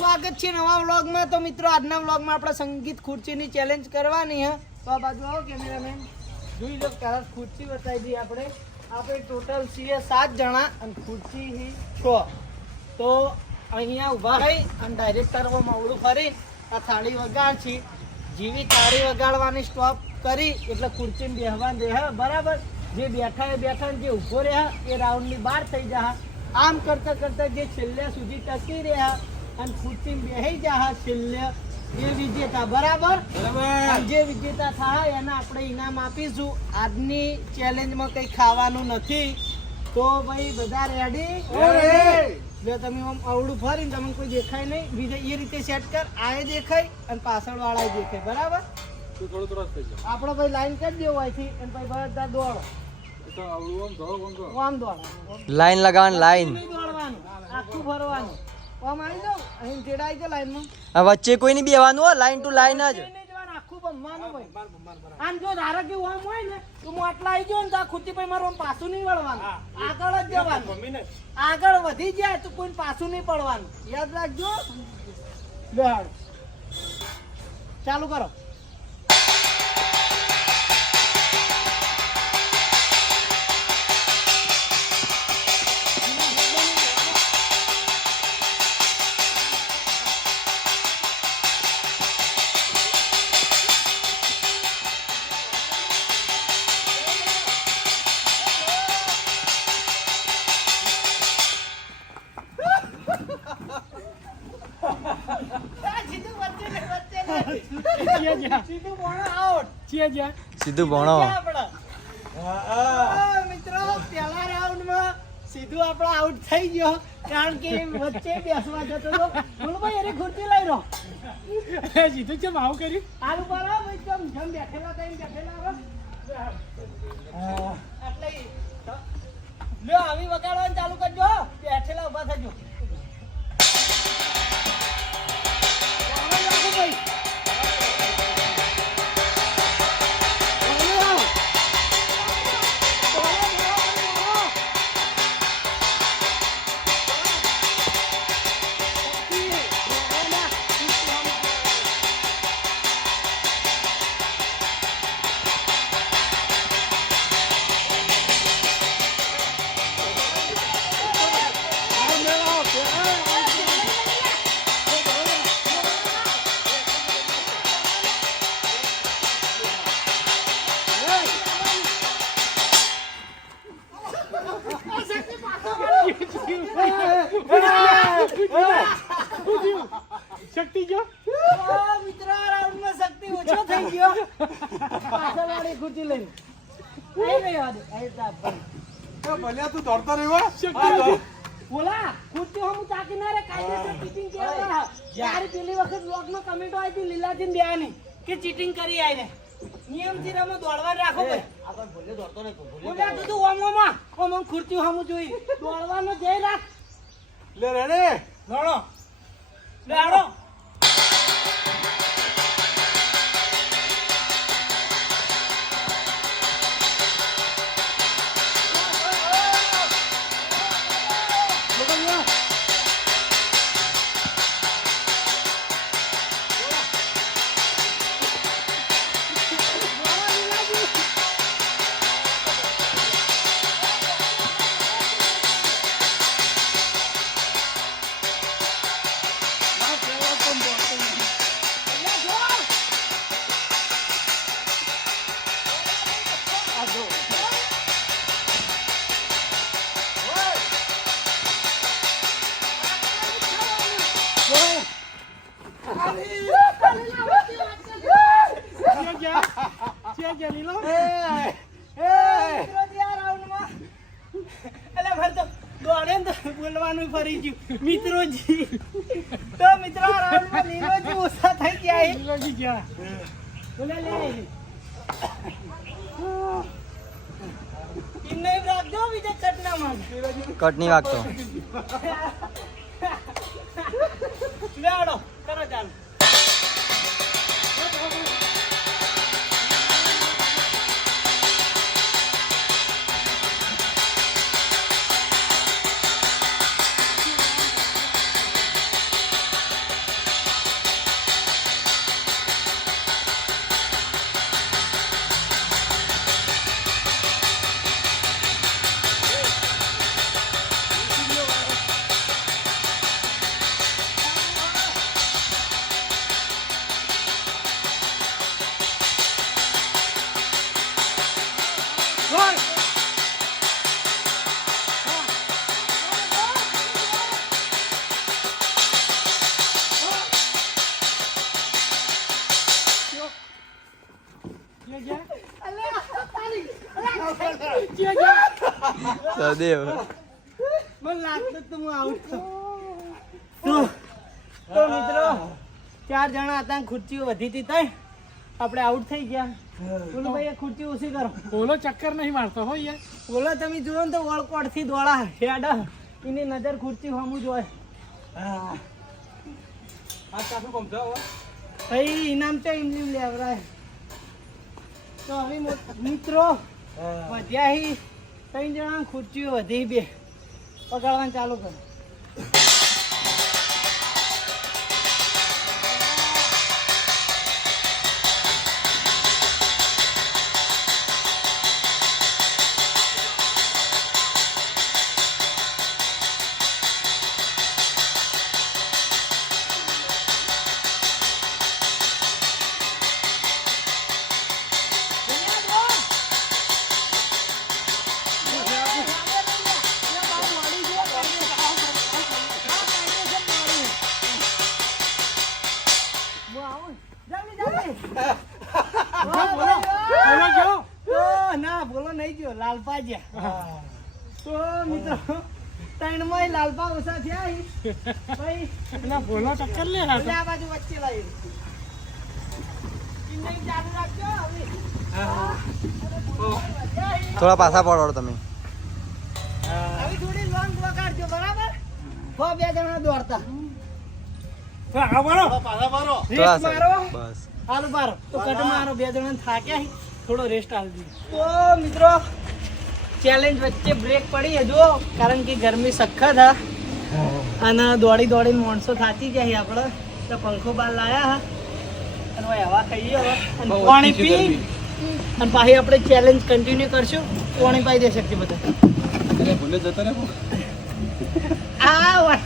સ્વાગત છે નવા વ્લોગમાં. તો મિત્રો, આજના વ્લોગમાં આપણે સંગીત ખુરશીની ચેલેન્જ કરવાની હે. તો આ બાજુ આવો કેમેરામેન જોઈ લો કારણ ખુરશી બતાવી દઈએ આપણે. આપણે ટોટલ છીએ સાત જણા અને ખુરશી છ. તો અહીંયા ઊભા રહી અને ડાયરેક્ટ તરફ મવડું ફરી. આ થાળી વગાડશી. જેવી થાળી વગાડવાની સ્ટોપ કરી, એટલે ખુરશીને બેહવા દે હા. બરાબર? જે બેઠા એ બેઠા જે ઊભો રહ્યા એ રાઉન્ડની બહાર થઈ જા આમ કરતા કરતા જે છેલ્લે સુધી ટકી રહ્યા અને ખુરશી બેહી જા છેલ્લે. એ વિજેતા બરાબર? અને જે વિજેતા થાય એને આપણે ઇનામ આપીશું. આજની ચેલેન્જમાં કંઈ ખાવાનું નથી. તો ભાઈ બધા રેડી જો તમે આમ અવળું ફરીને તમને કોઈ દેખાય નહીં. બીજા એ રીતે સેટ કર. આએ દેખાય અને પાછળ વાળા દેખાય. બરાબર? આપણો ભાઈ લાઈન કરી દેવો અહીંથી અને ભાઈ બધા દોડો. લાઈન લગાવવાની લાઈન દોડવાનું. આખું ફરવાનું. આ વચ્ચે કોઈ નહીં બેવાનું હોય લાઈન ટુ લાઈન જ. જવાનું, આખું ભમવાનું આમ જો ધારો કે આમ હોય ને તો હું આટલા આવી ગયો ને તો આ ખુરશી પછી મારું પાછું નહીં વળવાનું. આગળ જ જવાનું. આગળ વધી જાય તો કોઈ પાછું નહીં પડવાનું. યાદ રાખજો. ચાલુ કરો. સીધું. સીધું ભણો. હા, મિત્રો પહેલા રાઉન્ડમાં સીધું આપણો આઉટ થઈ ગયો કારણ કે વચ્ચે બેસવા જતો હતો ગુણભાઈ ભાઈ એની ખુરશી લઈ લો સીધું છે આવું કર્યું? આલુ પર આવો કેમ બેઠેલા હતા બેઠેલા આવો. એટલે લ્યો આવી વગાડવાનું શક્તિ જો મિત્ર આ રાઉન્ડમાં શક્તિ ઓછો થઈ ગયો પાછળવાળી ખુરશી લઈને અહીં ભલે તું દોડતો તાપ શક્તિ બોલા ખુરશી હું તાકી ના રે કાયદેસર ચીટિંગ કેવા યાર પેલી વખત બ્લોગમાં કમેન્ટો આવી હતી લીલાજીને દેવાની કે ચીટિંગ કરી આઈને નિયમથી રમો દોડવા રાખો ભાઈ બોલ્યા તું તું ઓમ ઓમ ઓમ ખુરશી હમું જોઈ દોડવાનો જઈ રાખ દોડો દોડો છે જ્યાં બોલવાનું ફરી ગયું મિત્રોજી તો મિત્રો રાઉન્ડમાં ઓછા થઈ ગયા. લીલોજી એમને રાખજો બીજા ચટનામાં કટ નહીં વાગતો કરો સદેવ મને લાગતું હતું હું આઉટ છું તો તો મિત્રો ચાર જણા હતા ખુરચીઓ વધી હતી તઈ આપણે આઉટ થઈ ગયા બોલો ભાઈ ખુરચી ઓછી કરો બોલો ચક્કર નહીં મારતો હો યાર. બોલો તમે જુઓ ને તો વળકોટથી દોડા હેડ. એની નજર ખુરચી હમું જોય ભાઈ ઇનામ તો એમની લેવરાય. તો હવે મિત્રો વધ્યા હી. ત્રણ જણા ખુરચીઓ વધી બે. પકડવાનું ચાલુ કરો. જો તો ના બોલો નહીં ગયો લાલપા જ્યાં તો મિત્રો ત્રણમાંય લાલપા ઓછા થયા ભાઈ ના બોલો ચક્કર લે આ બાજુ વચ્ચે લાવી. થોડા પાછા પડો તમે હવે થોડી લોંગ વગાડજો બરાબર બે જણા દોડતા બોલો બસ. હાલ બાર. તો કટ મારો બે જણા થાક્યા થોડો રેસ્ટ આલ તો મિત્રો ચેલેન્જ વચ્ચે બ્રેક પડી હજુ કારણ કે ગરમી સખત હા. અને દોડી દોડીને માણસો થાકી ગયા આપણે તો પંખો બહાર લાયા હા. અને હવે ખાઈએ હવે. અને પાણી પી. અને પાછી આપણે ચેલેન્જ કન્ટિન્યુ કરશું. પાણી પાઈ દે શકીએ બધા. આ વાત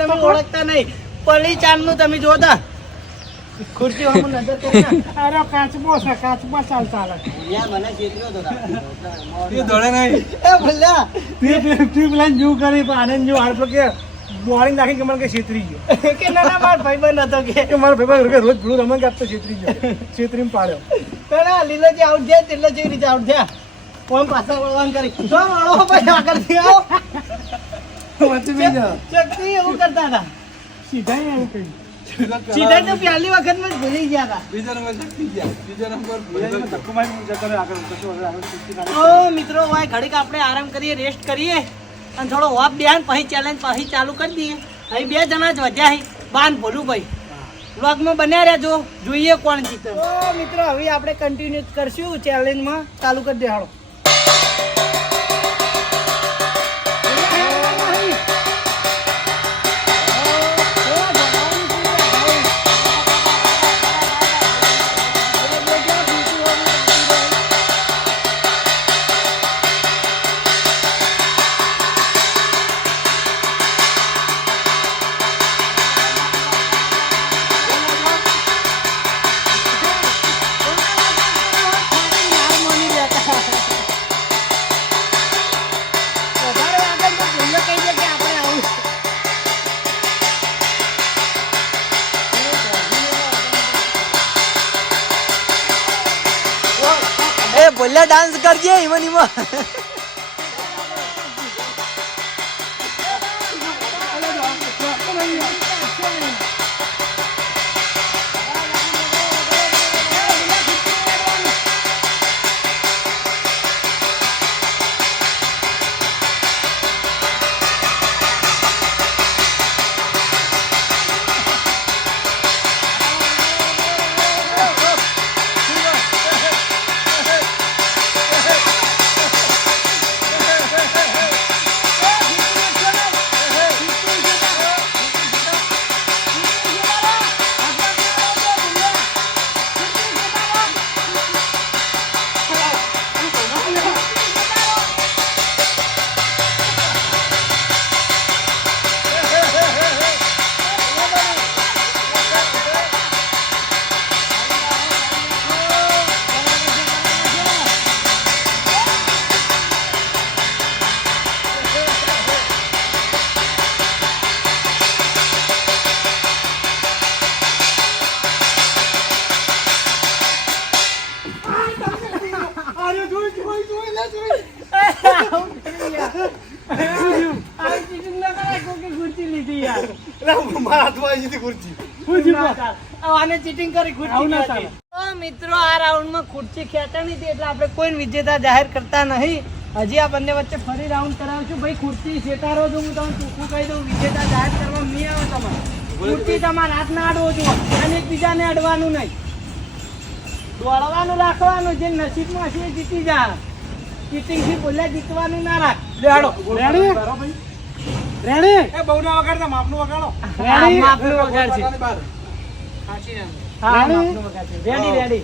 તમે ઓળખતા નહીં. પલી ચાંદનું તમે જોતા. ખુરશી હમ નજર ના. અરે કાચબો છે કાચબા ચાલતા નહીં એ ભલ્લા તું તું લાઈન જેવું કરી પણ આનંદ જો હાલ કે બોલિંગ નાખી કે મને કે છેતરી ગયો કે ના ના માર ભાઈબંધ હતો કે કે મારા ભાઈ રોજ ભૂલું રમણ કે આપતો છેતરી ગયો છેતરી પાડ્યો પેલા લીલો જે આઉટ જાય તેટલો જે રીતે આઉટ થયા કોણ પાછા વળવાન કરી તો વાળો ભાઈ આગળથી આવો વચ્ચે બેસી જાઓ. શક્તિ એવું કરતા હતા સીધા એવું કહ્યું સીધા તો પહેલી વખતમાં જ ભૂલી ગયા હતા. ધક્કો મારીને જતો રહ્યો આગળ કશું હવે આગળ છૂટકી ના તો મિત્રો હોય ઘડીક આપણે આરામ કરીએ રેસ્ટ કરીએ અને થોડો હોપ બેન પછી ચેલેન્જ પછી ચાલુ કરી દઈએ. અહીં બે જણા જ વધ્યા હી બાન ભોલું ભાઈ બ્લોગમાં બન્યા રહેજો જોઈએ કોણ જીતે. મિત્રો હવે આપણે કન્ટિન્યુ કરશું ચેલેન્જમાં ચાલુ કરી દે બોલ્યા ડાન્સ કરજે ઈવન ઈમાં Yeah. મિત્રો આ રાઉન્ડમાં ખુરશી ખેંચા નથી એટલે આપણે કોઈ વિજેતા જાહેર કરતા નહીં. હજી આ બંને વચ્ચે ફરી રાઉન્ડ કરાવું છું ભાઈ ખુરશી શેતારો છું હું તમને ટૂંકું કહી દઉં વિજેતા જાહેર કરવા નહીં આવે તમારે. ખુરશી તમારે હાથ ના અડવો છું. અને એકબીજાને અડવાનું નહીં. દોડવાનું રાખવાનું જે નસીબમાં છે જીતી જા. ચીટિંગથી બોલ્યા જીતવાનું ના રાખ. લેડો રેડી? રેડી? એ બહુ ના વગાડતા માપનું વગાડો. રેડી? માપનું વગાડ છે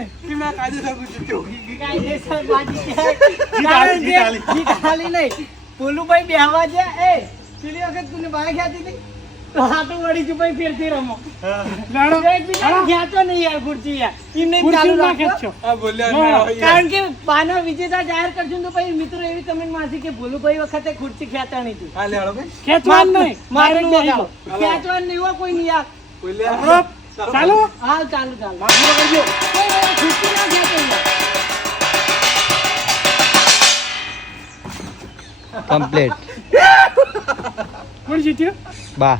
બહાર. હા Ready? માપનું વગાડ છે રેડી રેડી પોલુભાઈ બેહવા છે એ પેલી વખત તું બહાર ખેંચી હતી? તો હાથું વળી છું ભાઈ ફેરથી રમો. લાડો. નહીં યાર ખુરશી યાર. એમને ચાલુ રાખો. કારણ કે બાનો વિજેતા જાહેર કરશું તો પછી મિત્રો એવી કમેન્ટમાં હશે કે ભોલુભાઈ વખતે ખુરશી ખેંચાણી હતી. ખેંચવાનું નહીં. મારે ખેંચવાનું નહીં કોઈ નહીં યાર ચાલુ? હા ચાલુ ચાલો. ના કમ્પ્લીટ કોણ જીત્યું? બા.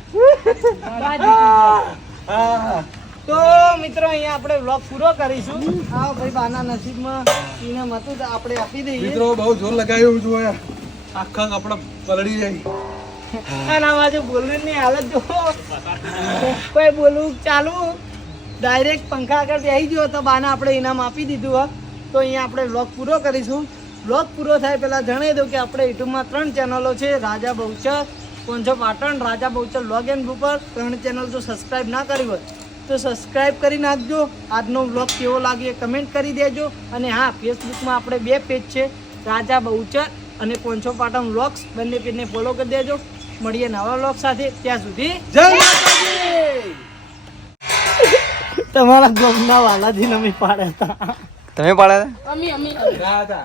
બા તો મિત્રો અહીંયા આપણે વ્લોગ પૂરો કરીશું. આ ભાઈ બાના નસીબમાં એને મતું તો આપણે આપી દઈએ. મિત્રો બહુ જોર લગાવ્યું છું આખા આપણે પલળી જાય. આના બાજુ બોલવાની કોઈ બોલવું ચાલુ. ડાયરેક્ટ પંખા આગળ બેસી ગયો તો બાને આપણે ઇનામ આપી દીધું હોત તો અહીંયા આપણે વ્લોગ પૂરો કરીશું. વ્લોગ પૂરો થાય પહેલાં જણાવી દઉં કે આપણે યુટ્યુબમાં ત્રણ ચેનલો છે, રાજા બહુચર કોંજો પાટણ, રાજા બહુચર લોગ એન્ડ ગ્રુપર ત્રણ ચેનલ જો સબસ્ક્રાઈબ ના કરી હોય, તો સબસ્ક્રાઈબ કરી નાખજો. આજનો વ્લોગ કેવો લાગ્યો કમેન્ટ કરી દેજો. અને હા ફેસબુકમાં આપણે બે પેજ છે, રાજા બહુચર અને કોંછો પાટણ વ્લોગ્સ બંને પેજને ફોલો કરી દેજો. મળીએ નવા લોક સાથે. ત્યાં સુધી જય માતાજી! તમારા ગમના વાલાથી અમે પાડ્યા હતા. તમે પાડ્યા ના હતા? હતા?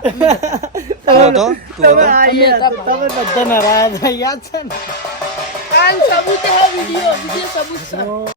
તો તું તમે તમે બધા નારાજ યાદ છે ને. કાન સબૂત હે વિડિયો. વિડિયો સબૂત છે.